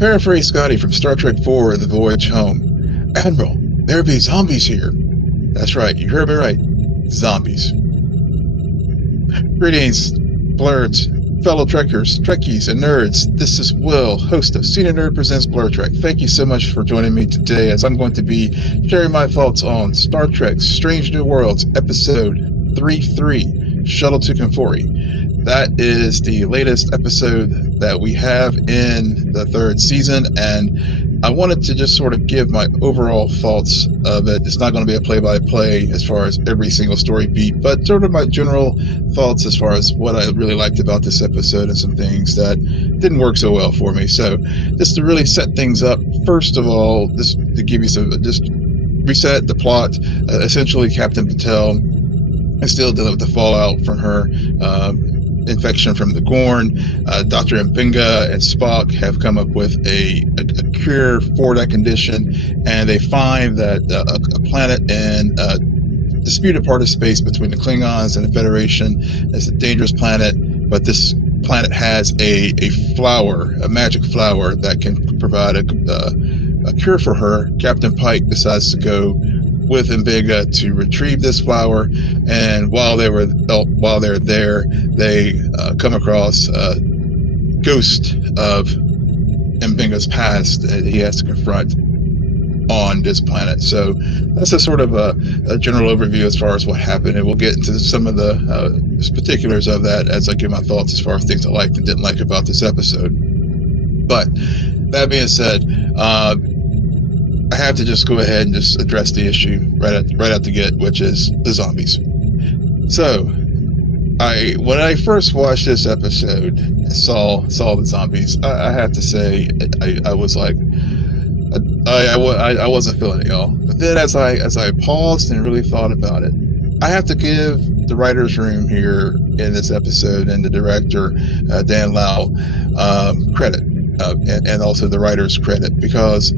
paraphrase Scotty from Star Trek IV, The Voyage Home, Admiral, there be zombies here. That's right, you heard me right. Zombies. Greetings, Blerds, fellow Trekkers, Trekkies, and nerds. This is Will, host of Senior Nerd Presents Blerd Trek. Thank you so much for joining me today as I'm going to be sharing my thoughts on Star Trek Strange New Worlds, Episode 3-3, Shuttle to Kenfori. That is the latest episode that we have in the third season, and I wanted to just sort of give my overall thoughts of it. It's not going to be a play-by-play as far as every single story beat, but sort of my general thoughts as far as what I really liked about this episode and some things that didn't work so well for me. So just to really set things up, first of all, just to give you some, just reset the plot. Essentially, Captain Patel is still dealing with the fallout from her infection from the Gorn. Dr. Binga and Spock have come up with a cure for that condition, and they find that a planet in a disputed part of space between the Klingons and the Federation is a dangerous planet, but this planet has a flower, a magic flower that can provide a cure for her. Captain Pike decides to go with Binga to retrieve this flower, and while they're there, they come across a ghost of Binga's past that he has to confront on this planet. So that's a sort of a general overview as far as what happened, and we'll get into some of the particulars of that as I give my thoughts as far as things I liked and didn't like about this episode. But that being said, I have to just go ahead and just address the issue right out the get, which is the zombies. So, when I first watched this episode and saw the zombies, I have to say I was like, I wasn't feeling it, y'all. But then as I paused and really thought about it, I have to give the writers' room here in this episode and the director Dan Lau credit, and also the writers credit, because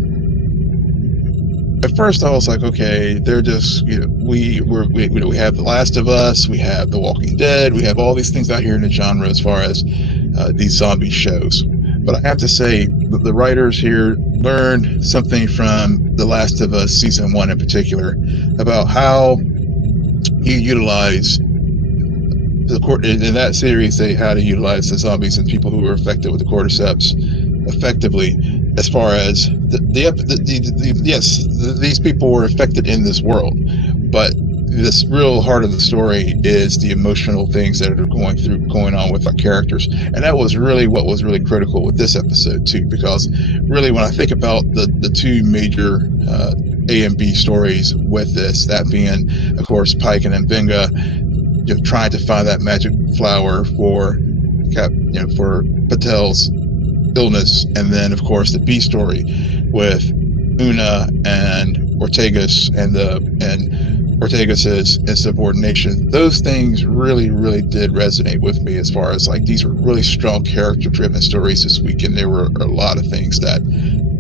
at first I was like, okay, they're just, we have The Last of Us, we have The Walking Dead, we have all these things out here in the genre as far as these zombie shows. But I have to say, the writers here learned something from The Last of Us Season 1 in particular, about how you utilize in that series, how to utilize the zombies and people who were affected with the cordyceps effectively, as far as these people were affected in this world, but this real heart of the story is the emotional things that are going on with our characters. And that was really what was really critical with this episode too, because really when I think about the two major A and B stories with this, that being of course Pyke and Binga, trying to find that magic flower for for Patel's illness, and then of course the B story with Una and Ortegas and Ortegas's insubordination. Those things really did resonate with me, as far as like these were really strong character driven stories this week, and there were a lot of things that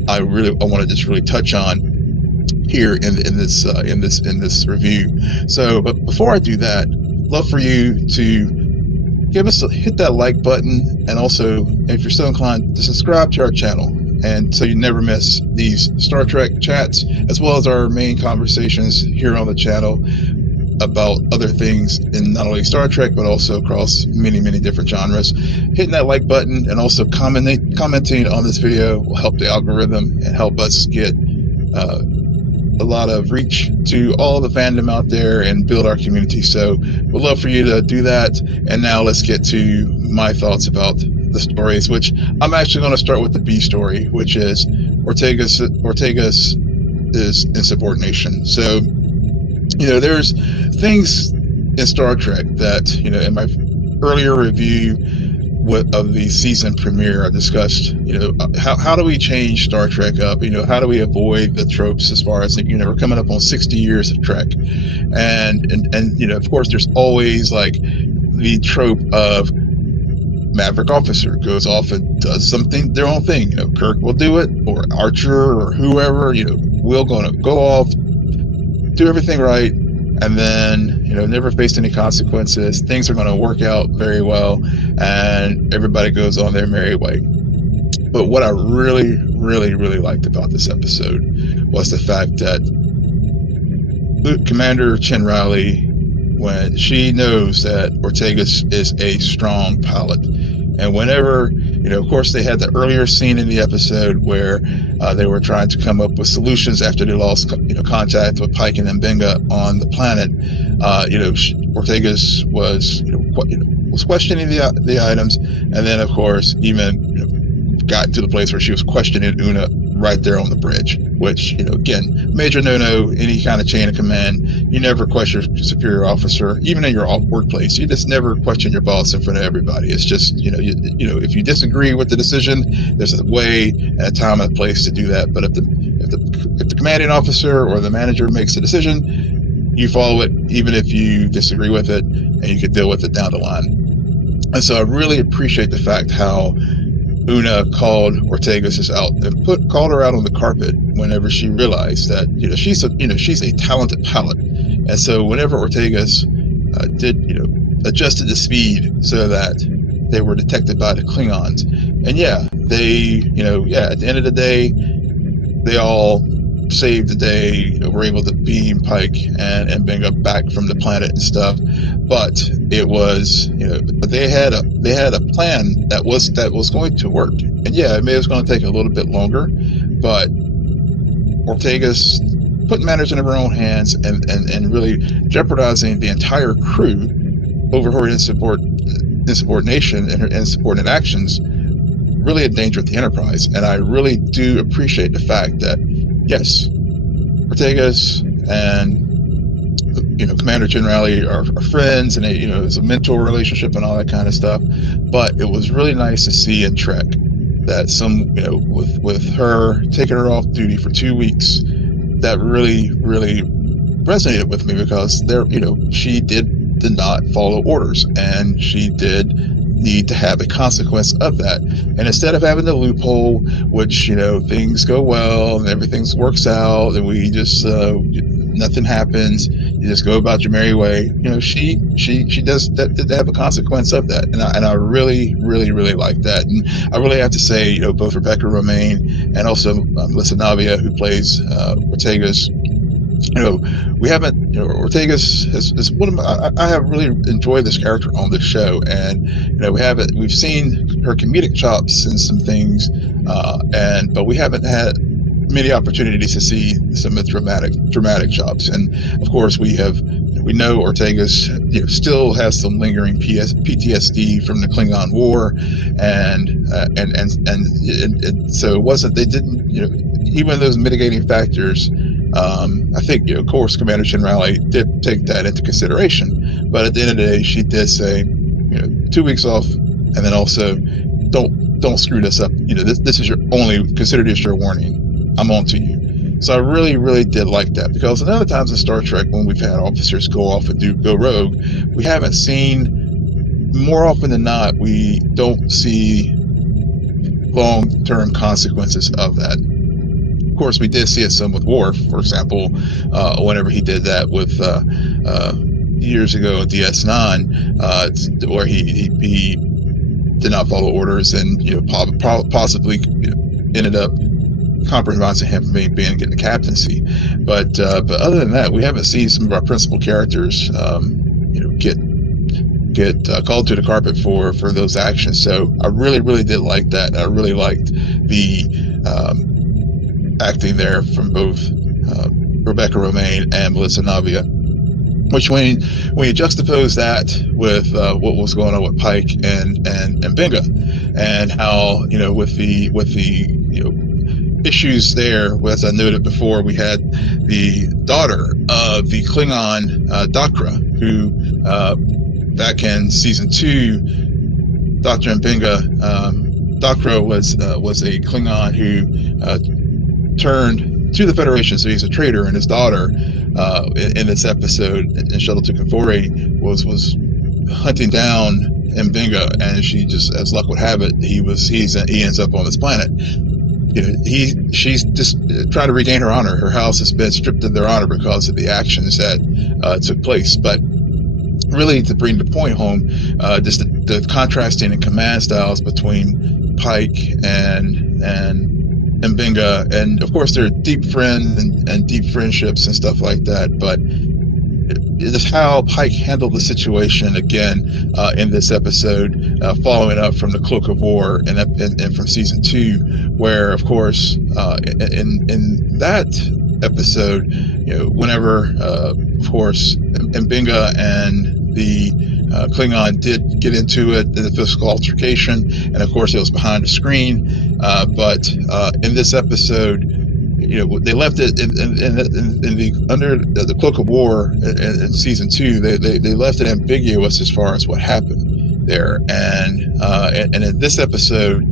I want to just really touch on here in this review. So, but before I do that, love for you to hit that like button, and also if you're so inclined to subscribe to our channel, and so you never miss these Star Trek chats as well as our main conversations here on the channel about other things in not only Star Trek but also across many different genres. Hitting that like button and also commenting on this video will help the algorithm and help us get a lot of reach to all the fandom out there and build our community. So we'd love for you to do that. And now let's get to my thoughts about the stories, which I'm actually going to start with the B story, which is Ortega's insubordination. So, there's things in Star Trek that, in my earlier review of the season premiere, I discussed, how do we change Star Trek up? How do we avoid the tropes as far as, we're coming up on 60 years of Trek, and of course, there's always like the trope of Maverick officer goes off and does something their own thing. Kirk will do it, or Archer, or whoever. Will gonna go off, do everything right, and then never faced any consequences. Things are going to work out very well, and everybody goes on their merry way. But what I really, really, really liked about this episode was the fact that Commander Chin Riley, when she knows that Ortegas is a strong pilot, and whenever, of course, they had the earlier scene in the episode where they were trying to come up with solutions after they lost, contact with Pyke and Binga on the planet. Ortegas was, was questioning the items, and then, of course, even got to the place where she was questioning Una right there on the bridge, which, again, major no-no, any kind of chain of command. You never question your superior officer, even in your workplace. You just never question your boss in front of everybody. It's just, if you disagree with the decision, there's a way and a time and a place to do that. But if the commanding officer or the manager makes a decision, you follow it, even if you disagree with it, and you can deal with it down the line. And so I really appreciate the fact how Una called Ortegas out and called her out on the carpet whenever she realized that she's a talented pilot, and so whenever Ortegas adjusted the speed so that they were detected by the Klingons, and at the end of the day, they all saved the day. Were able to beam Pyke and Binga back from the planet and stuff. But it was, but they had a plan that was going to work. And it was going to take a little bit longer, but Ortegas put matters in her own hands and really jeopardizing the entire crew over her insubordination and her insubordinate actions really endangered the Enterprise. And I really do appreciate the fact that, yes, Ortegas and Commander Chin Riley are friends, and it's a mentor relationship and all that kind of stuff. But it was really nice to see in Trek that with her taking her off duty for 2 weeks, that really, really resonated with me, because she did not follow orders, and she did need to have a consequence of that. And instead of having the loophole, which things go well and everything works out, and we just nothing happens, you just go about your merry way. She does that, did have a consequence of that, and I really, really, really like that. And I really have to say, both Rebecca Romaine and also Melissa Navia, who plays Ortegas. We haven't, Ortegas is one of my, I have really enjoyed this character on this show, and we've seen her comedic chops in some things, but we haven't had many opportunities to see some of the dramatic chops. And of course, we know Ortegas still has some lingering PTSD from the Klingon War, and so it wasn't, they didn't, even those mitigating factors. I think, of course, Commander Chin Riley did take that into consideration, but at the end of the day, she did say, 2 weeks off, and then also don't screw this up. This is consider this your warning. I'm on to you. So I really, really did like that, because in other times in Star Trek, when we've had officers go off and go rogue, we haven't seen, more often than not, we don't see long-term consequences of that. Of course, we did see it some with Worf, for example, whenever he did that with years ago in DS9, where he did not follow orders, and possibly ended up compromising him from getting the captaincy. But other than that, we haven't seen some of our principal characters get called to the carpet for those actions. So I really, really did like that. I really liked the acting there from both Rebecca Romaine and Melissa Navia. Which, when you juxtapose that with what was going on with Pyke and Binga, and how with the issues there, as I noted before, we had the daughter of the Klingon Dakra, who back in season 2, Dr. Binga, Dakra was a Klingon who turned to the Federation, so he's a traitor, and his daughter in this episode in Shuttle to Kenfori was hunting down Binga, and she just, as luck would have it, he ends up on this planet. She's just trying to regain her honor. Her house has been stripped of their honor because of the actions that took place. But really, to bring the point home, just the contrasting in command styles between Pyke and and Binga, and of course they're deep friends and deep friendships and stuff like that. But it is how Pike handled the situation again in this episode, following up from the Cloak of War and from season 2, where of course in that episode, whenever of course Binga and the Klingon did get into it, the physical altercation, and of course it was behind the screen. But in this episode, they left it in the under the Cloak of War in season 2. They left it ambiguous as far as what happened there, and in this episode,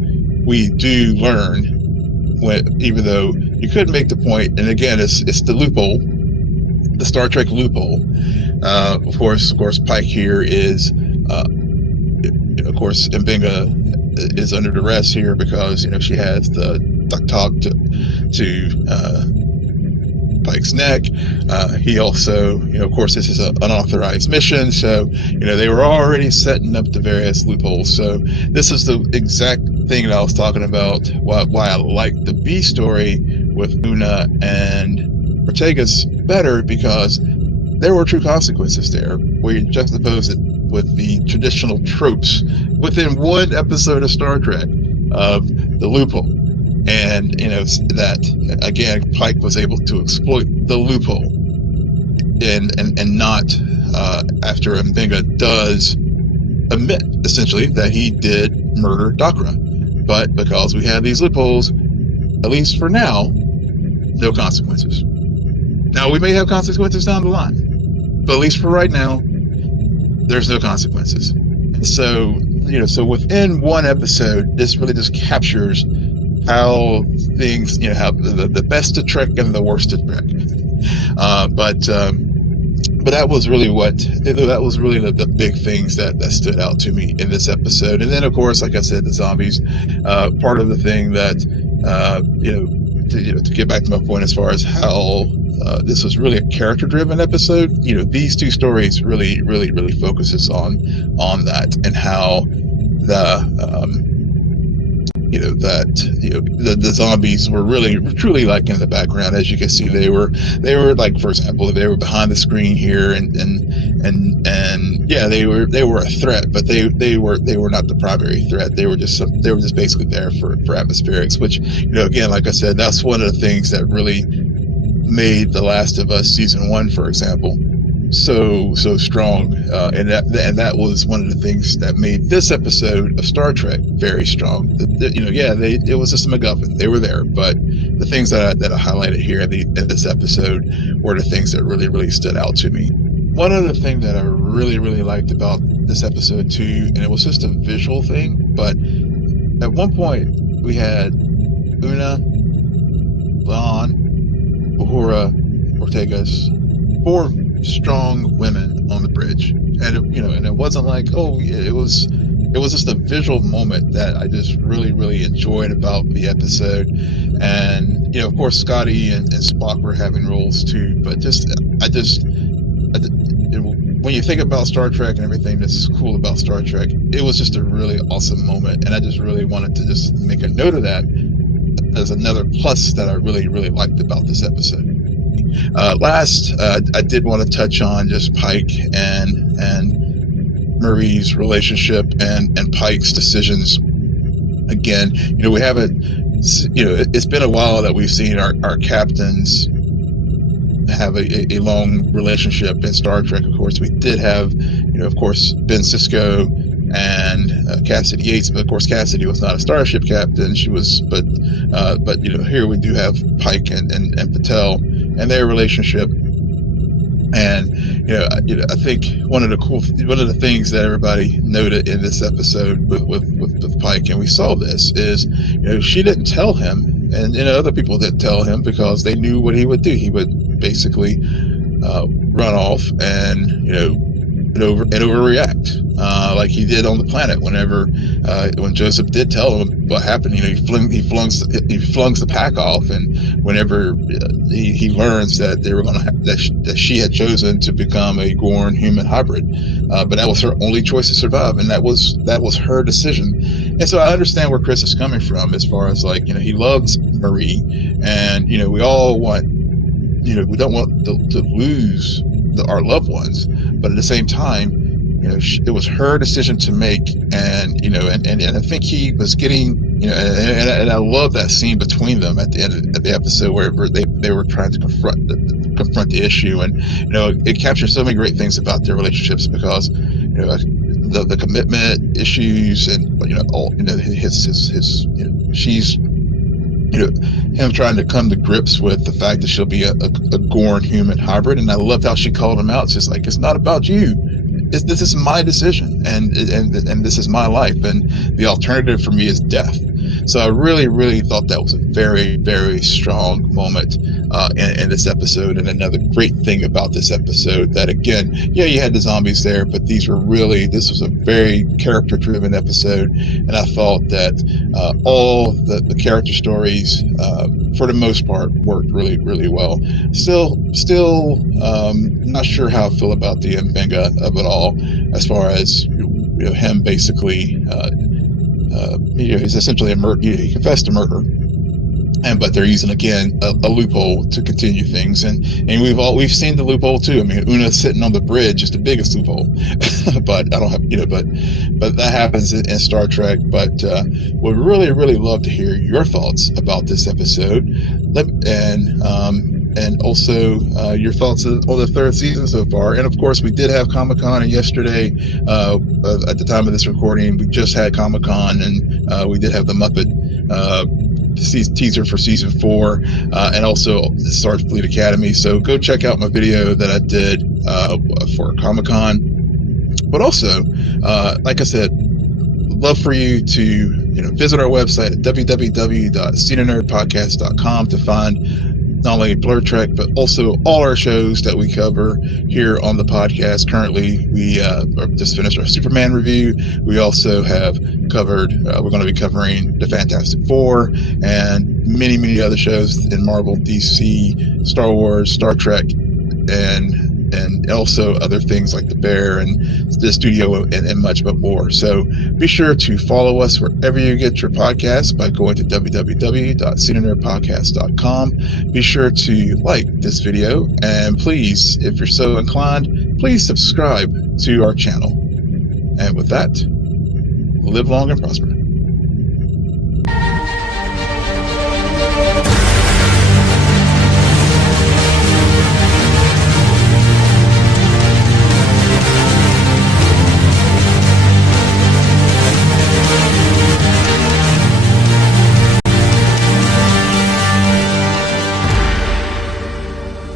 we do learn, even though you could make the point, and again, it's the loophole, the Star Trek loophole. Of course, Pike here is, of course, Mbinga is under duress here because she has the talk to Pike's neck. He also, of course, this is an unauthorized mission, so they were already setting up the various loopholes. So this is the exact thing that I was talking about. Why I like the B story with Una and Ortega's better, because there were true consequences there, where you juxtapose it with the traditional tropes within one episode of Star Trek of the loophole. And that again, Pike was able to exploit the loophole, and not after Mbinga does admit essentially that he did murder Dakra, but because we have these loopholes, at least for now, no consequences. Now we may have consequences down the line, but at least for right now, there's no consequences. So so within one episode, this really just captures how things, how the best of Trek and the worst of Trek. But that was really the big things that stood out to me in this episode. And then, of course, like I said, the zombies, part of the thing that, to get back to my point as far as how this was really a character-driven episode. These two stories really focuses on that, and how the zombies were really truly like in the background. As you can see, they were like, for example, they were behind the screen here, and yeah, they were a threat, but they were not the primary threat. They were just basically there for atmospherics, which, again, like I said, that's one of the things that really made The Last of Us season 1, for example, so strong, and that was one of the things that made this episode of Star Trek very strong. It was just a MacGuffin. They were there, but the things that I highlighted here in this episode were the things that really stood out to me. One other thing that I really liked about this episode too, and it was just a visual thing, but at one point we had Una, Lon, Uhura, Ortegas, 4 strong women on the bridge, and it wasn't like, it was just a visual moment that I just really enjoyed about the episode. And of course Scotty and Spock were having roles too, but when you think about Star Trek and everything that's cool about Star Trek, it was just a really awesome moment, and I just really wanted to just make a note of that as another plus that I really liked about this episode. Last, I did want to touch on just Pike and Marie's relationship and Pike's decisions. Again, we haven't, it's been a while that we've seen our captains have a long relationship in Star Trek. Of course, we did have, of course, Ben Sisko and Cassidy Yates, but of course Cassidy was not a starship captain. She was, but here we do have Pike and Patel and their relationship. And I think one of the things that everybody noted in this episode with Pike, and we saw this, is she didn't tell him, and other people didn't tell him, because they knew what he would do. He would basically run off and overreact, like he did on the planet. When Joseph did tell him what happened, he flungs the pack off, and whenever he learns that they were that she had chosen to become a Gorn human hybrid, but that was her only choice to survive, and that was her decision. And so I understand where Chris is coming from as far as like, he loves Marie, and we all want, we don't want to lose our loved ones, but at the same time, it was her decision to make, and and I think he was getting, and I love that scene between them at the end of the episode where they were trying to confront the issue, and it captures so many great things about their relationships, because the commitment issues, and all his she's him trying to come to grips with the fact that she'll be a Gorn human hybrid. And I loved how she called him out. It's just like, it's not about you. This is my decision, and this is my life, and the alternative for me is death. So I really, really thought that was a very, very strong moment in this episode. And another great thing about this episode, that again, yeah, you had the zombies there, but this was a very character-driven episode, and I thought that all the character stories, for the most part, worked really, really well. Still, not sure how I feel about the Binga of it all, as far as him basically. He's essentially a murder. He confessed to murder, but they're using again a loophole to continue things, and we've seen the loophole too. I mean, Una sitting on the bridge is the biggest loophole, but I don't have but that happens in Star Trek. But would really, really love to hear your thoughts about this episode, and also your thoughts on the third season so far. And of course, we did have Comic-Con, and yesterday, at the time of this recording, we just had Comic-Con, and we did have the Muppet teaser for season 4, and also the Starfleet Academy. So go check out my video that I did for Comic-Con. But also, like I said, love for you to visit our website at www.scenanerdpodcast.com to find not only Blerd Trek, but also all our shows that we cover here on the podcast. Currently, we just finished our Superman review. We also have covered, we're going to be covering the Fantastic Four and many, many other shows in Marvel, DC, Star Wars, Star Trek, and also other things like The Bear and the studio, and much more. So be sure to follow us wherever you get your podcasts by going to www.scenanerdpodcast.com. Be sure to like this video, and please, if you're so inclined, please subscribe to our channel. And with that, live long and prosper.